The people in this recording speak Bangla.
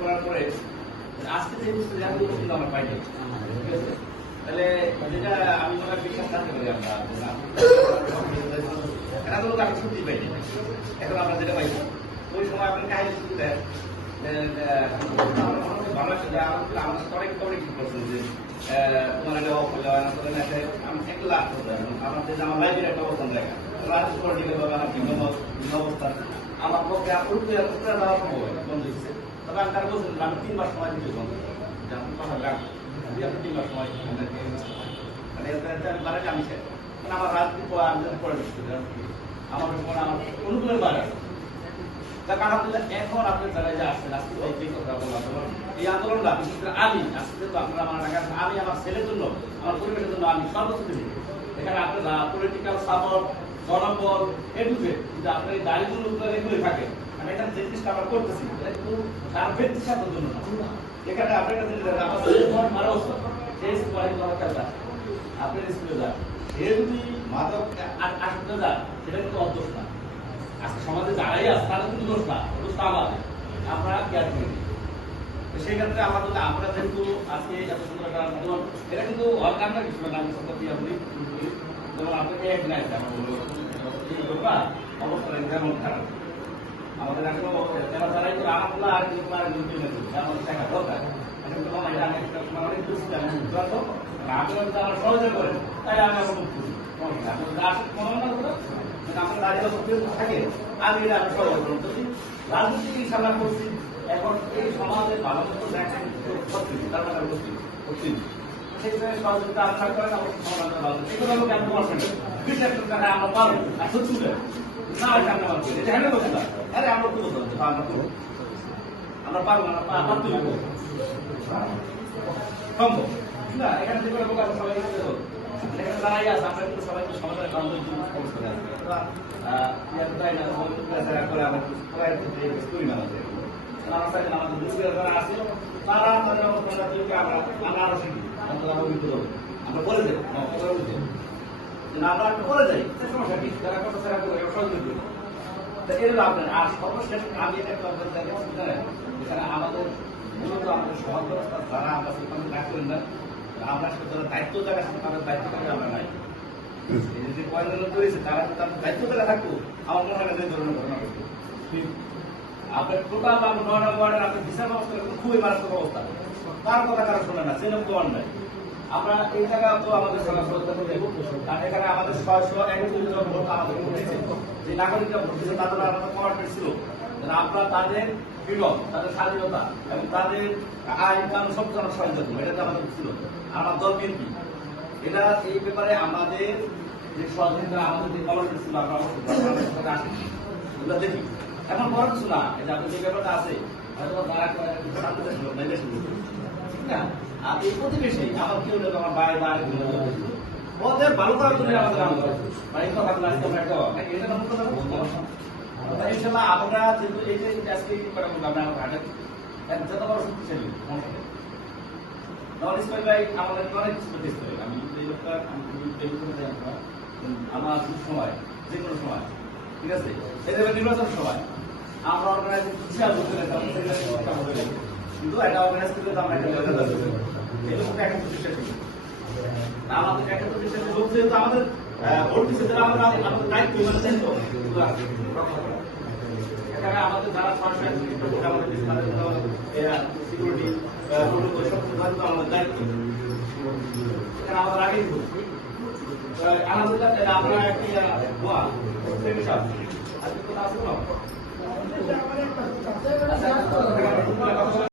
করার পরে আজকে যে সুবিধাগুলো কিন্তু আমরা পাইনি, ঠিক আছে? তাহলে যেটা আমি মনে হয় বিশ্বাস থাকতে পারি আমরা এটা তো আমি ছুটি পাইনি। এখন আমরা যেটা পাই ওই সময় আপনি কাহিনী শুনতে দেন ভালো আছে যে আমাদের অনেক অনেক কি করছেন যে তোমার এটা অফ হয়ে যাওয়া না আমি এক লাখ আমাদের আমার লাইফের একটা অবস্থান দেখা অবস্থা আমার পক্ষে দেওয়া সম্ভব বন্ধ দিচ্ছে। তবে আমি তারা বলছেন আমি 3 মাস সময় দিতে বন্ধ যেমন কথা লাখ 3 মাস সময় মানে বাড়ালে আমি চাই মানে আমার রাজনীতি আমি পড়ে দিচ্ছি আমার আমার অনুকূলের বাইরে আছে। কারণ আপনাদের এখন আপনার যারা যে আসছেন আজকে এই কথা বললাম এই আন্দোলনটা বিশেষ করে আমি আজকে আপনারা আমার টাকা আমি আমার ছেলের জন্য আমার পরিবারের জন্য আমি সর্বোচ্চ দিচ্ছি। এখানে আপনারা পলিটিক্যাল সাপোর্ট জনবল এটুকু কিন্তু আপনার এই দাড়িগুলো রেগুলে থাকে আমি এখানে যে জিনিসটা আমরা করতেছি এটা কিন্তু তার ব্যক্তি স্বার্থের জন্য না। এখানে আপনার কাছে আমাদের মারা উচিত যে স্কুলে খেলতা আপনার স্কুলে যান সে যদি মাদক আসতে যান সেটা কিন্তু অদোষ না। আজকে সমাজে যারাই আছে তাদের কিন্তু দোষ না, দোষ আমাদের আমরা কেয়ার করি। সেই ক্ষেত্রে আমাদের আমরা যেহেতু আজকে এত সুন্দর একটা আন্দোলন এটা কিন্তু অর্গানটা কিছু না আমি সত্যি আপনি যেমন আপনাকে একদিন আসবে আমার বলবো অবস্থা যেমন খারাপ আমাদের এখনো যারা যারাই তো আলহামদুলিল্লাহ আর কিন্তু আমাদের টাকা দরকার অনেক দুষ্টি আমি আমরা সহজে করেন তাই আমি এখন আমরা দাঁড়িয়ে থাকে আমি এটা আমি সহজ করছি রাজনীতি ইনশাল্লাহ করছি। এখন এই সমাজের ভালো মতো দেখেন তার মানে করছি সেখানে সহযোগিতা আশা করেন আমাদের সমাজের ভালো এগুলো আমি কেন বলছেন বিশেষ করে আমরা পারবো আর সত্যি না সামনে পারবো এটা হেলে বলছি না আরে আমরা তো বলতাম আমরা করবো আমরা পারবো না পারতে সম্ভব না এখানে যে করে বোকা সবাই এখানে দাঁড়াই আছে আমরা কিন্তু সবাই তো সমাজের কারণে অবস্থা করে আমরা করি না আমাদের দুষ্কৃতি যারা আছে তারা তাদের অবস্থানকে আমরা আরো শিখি আমরা বলে যাই আমরা করে যাই সমস্যা কি যারা কথা ছাড়া করে সহযোগী এগুলো আপনার আর সর্বশেষ আমি এটা এখানে আমাদের মূলত আমাদের সমাজ ব্যবস্থা যারা আমরা সেখানে কাজ করেন না আমরা যারা দায়িত্ব জায়গা সাথে তাদের দায়িত্ব করে আমরা নাই যে পয়সাগুলো করেছে তারা যদি তাদের দায়িত্ব জায়গা থাকতো আমার মনে হয় না এই ধরনের ঘটনা ঘটতো। আপনার টোটাল বা 9 ওয়ার্ডের আপনি বিচার ব্যবস্থা খুবই মারাত্মক অবস্থা তার কথা কারো শোনে না সেরকম তো নাই। আমরা এই জায়গা তো আমাদের সরকার করে কারণ এখানে আমাদের 641 ভোট আমাদের উঠেছে যে নাগরিকরা ভোট দিয়েছে তাদের আমাদের কমান্ডমেন্ট ছিল আপনারা তাদের ফ্রিডম তাদের স্বাধীনতা এবং তাদের আইন কানুন সব জনের স্বাধীনতা এটা আমাদের ছিল। আমার দল বিএনপি এটা এই ব্যাপারে আমাদের যে স্বাধীনতা আমাদের যে কমান্ডমেন্ট ছিল আমরা আসি ওগুলো দেখি এখন বড় কিছু না এটা আপনার যে ব্যাপারটা আছে হয়তো তারা ঠিক না। আর এই প্রতিবেশী আমার কেউ আমার বাইরে বাইরে ওদের ভালো করার জন্য আমাদের আন্দোলন মানে এই কথা ইনশাল্লাহ আমরা যেহেতু এই যে আজকে আমরা আমার হাটের যত বড় শক্তিশালী নন ইসমাইল ভাই আমাদের অনেক কিছু টেস্ট করে আমি এই লোকটা আমার সময় যে কোনো সময় ঠিক আছে এই যে নির্বাচন সময় আমরা অর্গানাইজ কিন্তু এটা অর্গানাইজ করলে তো আমরা একটা একটা প্রতিষ্ঠা ছিল আমাদের একটা প্রতিষ্ঠান লোক যেহেতু আমাদের ভোট দিচ্ছে তারা আমাদের দায়িত্ব এখানে আমাদের যারা সিকিউরিটি আমাদের দায়িত্ব এখানে আমাদের আগেই আলহামদুলিল্লাহ আমরা একটি আজকে কোথাও আসবো না